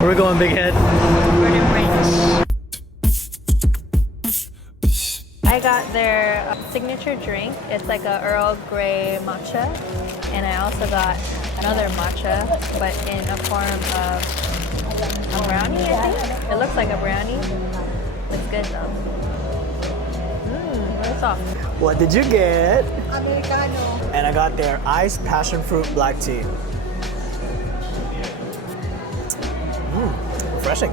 Where are we going, big head? We're in French. I got their signature drink. It's like a Earl Grey matcha. And I also got another matcha, but in a form of a brownie, I think. It looks like a brownie. Looks good though. Very soft. What did you get? Americano. And I got their iced passion fruit black tea. Refreshing.